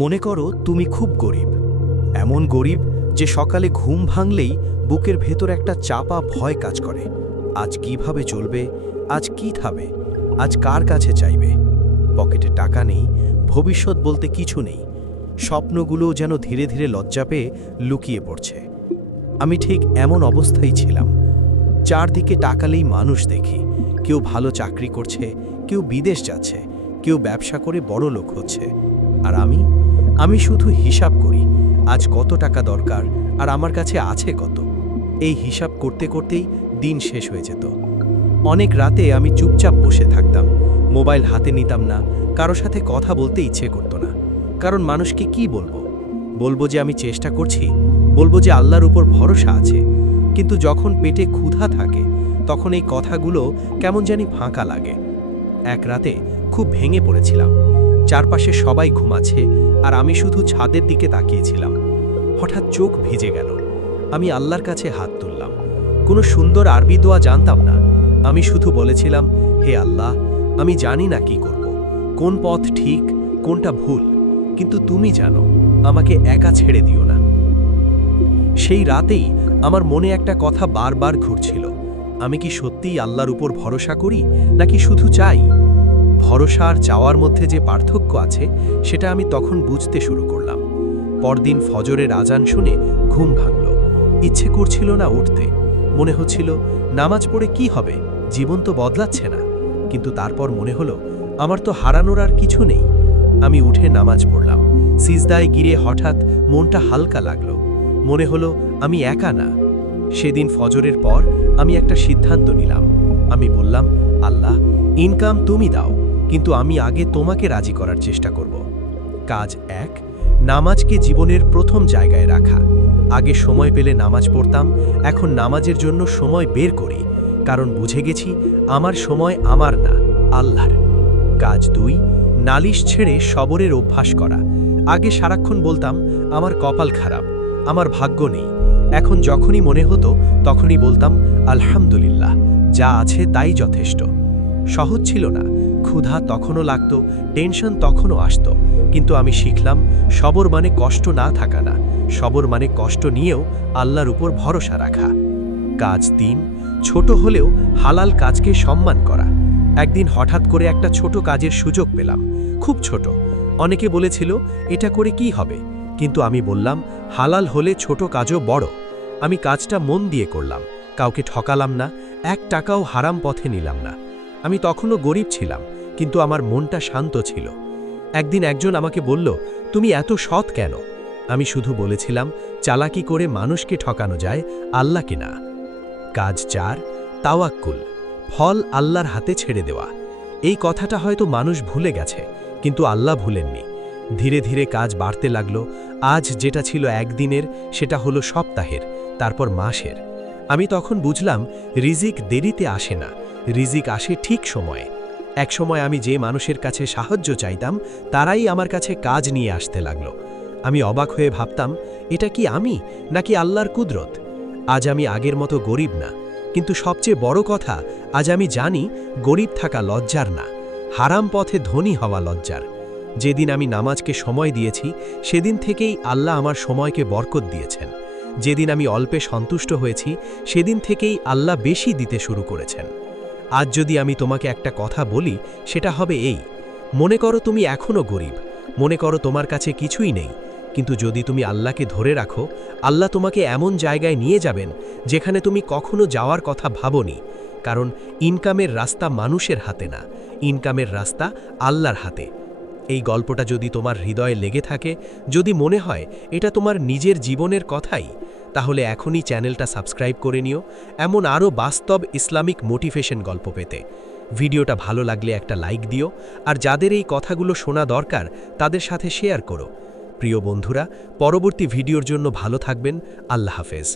মনে করো তুমি খুব গরিব, এমন গরিব যে সকালে ঘুম ভাঙলেই বুকের ভেতর একটা চাপা ভয় কাজ করে। আজ কিভাবে চলবে, আজ কি খাবে, আজ কার কাছে চাইবে। পকেটে টাকা নেই, ভবিষ্যৎ বলতে কিছু নেই, স্বপ্নগুলো যেন ধীরে ধীরে লজ্জা পেয়ে লুকিয়ে পড়ছে। আমি ঠিক এমন অবস্থায় ছিলাম। চারদিকে তাকালেই মানুষ দেখি, কেউ ভালো চাকরি করছে, কেউ বিদেশ যাচ্ছে, কেউ ব্যবসা করে বড় লোক হচ্ছে। আর আমি শুধু হিসাব করি, আজ কত টাকা দরকার আর আমার কাছে আছে কত। এই হিসাব করতে করতেই দিন শেষ হয়ে যেত। অনেক রাতে আমি চুপচাপ বসে থাকতাম, মোবাইল হাতে নিতাম না, কারো সাথে কথা বলতে ইচ্ছে করতো না। কারণ মানুষকে কি বলবো যে আমি চেষ্টা করছি, বলবো যে আল্লাহর উপর ভরসা আছে। কিন্তু যখন পেটে ক্ষুধা থাকে তখন এই কথাগুলো কেমন জানি ফাঁকা লাগে। এক রাতে খুব ভেঙে পড়েছিলাম। চারপাশে সবাই ঘুমাচ্ছে আর আমি শুধু ছাদের দিকে তাকিয়েছিলাম। হঠাৎ চোখ ভিজে গেল। আমি আল্লাহর কাছে হাত তুললাম। কোনো সুন্দর আরবি দোয়া জানতাম না। আমি শুধু বলেছিলাম, হে আল্লাহ, আমি জানি না কি করব, কোন পথ ঠিক কোনটা ভুল, কিন্তু তুমি জানো, আমাকে একা ছেড়ে দিও না। সেই রাতেই আমার মনে একটা কথা বারবার ঘুরছিল, আমি কি সত্যিই আল্লাহর উপর ভরসা করি নাকি শুধু চাই। ভরসা আর চাওয়ার মধ্যে যে পার্থক্য আছে সেটা আমি তখন বুঝতে শুরু করলাম। পরদিন ফজরের আজান শুনে ঘুম ভাঙল। ইচ্ছে করছিল না উঠতে, মনে হচ্ছিল নামাজ পড়ে কি হবে, জীবন তো বদলাচ্ছে না। কিন্তু তারপর মনে হলো আমার তো হারানোর আর কিছু নেই। আমি উঠে নামাজ পড়লাম। সিজদায় গিরে হঠাৎ মনটা হালকা লাগলো। মনে হলো আমি একা না। সেদিন ফজরের পর আমি একটা সিদ্ধান্ত নিলাম। আমি বললাম, আল্লাহ, ইনকাম তুমি দাও, কিন্তু আমি আগে তোমাকে রাজি করার চেষ্টা করব। কাজ 1, নামাজকে জীবনের প্রথম জায়গায় রাখা। আগে সময় পেলে নামাজ পড়তাম, এখন নামাজের জন্য সময় বের করি, কারণ বুঝে গেছি আমার সময় আমার না, আল্লাহর। কাজ 2, নালিশ ছেড়ে সবরের অভ্যাস করা। আগে সারাক্ষণ বলতাম আমার কপাল খারাপ, আমার ভাগ্য নেই। এখন যখনই মনে হতো তখনই বলতাম আলহামদুলিল্লাহ, যা আছে তাই যথেষ্ট। সহজ ছিল না, ক্ষুধা তখনও লাগতো, টেনশন তখনও আসতো, কিন্তু আমি শিখলাম সবর মানে কষ্ট না থাকা না, সবর মানে কষ্ট নিয়েও আল্লাহর উপর ভরসা রাখা। কাজ 3, ছোট হলেও হালাল কাজকে সম্মান করা। একদিন হঠাৎ করে একটা ছোট কাজের সুযোগ পেলাম, খুব ছোট। অনেকে বলেছিল এটা করে কি হবে, কিন্তু আমি বললাম হালাল হলে ছোট কাজও বড়। আমি কাজটা মন দিয়ে করলাম, কাউকে ঠকালাম না, 1 টাকাও হারাম পথে নিলাম না। আমি তখনও গরিব ছিলাম, কিন্তু আমার মনটা শান্ত ছিল। একদিন একজন আমাকে বলল, তুমি এত সৎ কেন? আমি শুধু বলেছিলাম, চালাকি করে মানুষকে ঠকানো যায়, আল্লাহকে না। কাজ 4, তাওয়াক্কুল, ফল আল্লাহর হাতে ছেড়ে দেওয়া। এই কথাটা হয়তো মানুষ ভুলে গেছে, কিন্তু আল্লাহ ভুলেননি। ধীরে ধীরে কাজ বাড়তে লাগলো। আজ যেটা ছিল একদিনের সেটা হলো সপ্তাহের, তারপর মাসের। আমি তখন বুঝলাম রিজিক দেরিতে আসে না, রিজিক আসে ঠিক সময়ে। এক সময় আমি যে মানুষের কাছে সাহায্য চাইতাম তারাই আমার কাছে কাজ নিয়ে আসতে লাগলো। আমি অবাক হয়ে ভাবতাম, এটা কি আমি নাকি আল্লাহর কুদরত? আজ আমি আগের মতো গরিব না, কিন্তু সবচেয়ে বড় কথা, আজ আমি জানি গরিব থাকা লজ্জার না, হারাম পথে ধনী হওয়া লজ্জার। যেদিন আমি নামাজকে সময় দিয়েছি সেদিন থেকেই আল্লাহ আমার সময়কে বরকত দিয়েছেন। যেদিন আমি অল্পে সন্তুষ্ট হয়েছি সেদিন থেকেই আল্লাহ বেশি দিতে শুরু করেছেন। আজ যদি আমি তোমাকে একটা কথা বলি সেটা হবে এই, মনে করো তুমি এখনও গরিব, মনে করো তোমার কাছে কিছুই নেই, কিন্তু যদি তুমি আল্লাহকে ধরে রাখো, আল্লাহ তোমাকে এমন জায়গায় নিয়ে যাবেন যেখানে তুমি কখনো যাওয়ার কথা ভাবোনি। কারণ ইনকামের রাস্তা মানুষের হাতে না, ইনকামের রাস্তা আল্লাহর হাতে। এই গল্পটা যদি তোমার হৃদয়ে লেগে থাকে, যদি মনে হয় এটা তোমার নিজের জীবনের কথাই, তাহলে এখনই চ্যানেলটা সাবস্ক্রাইব করে নিও এমন আরও বাস্তব ইসলামিক মোটিভেশন গল্প পেতে। ভিডিওটা ভালো লাগলে একটা লাইক দিও, আর যাদের এই কথাগুলো শোনা দরকার তাদের সাথে শেয়ার করো। প্রিয় বন্ধুরা, পরবর্তী ভিডিওর জন্য ভালো থাকবেন। আল্লাহ হাফেজ।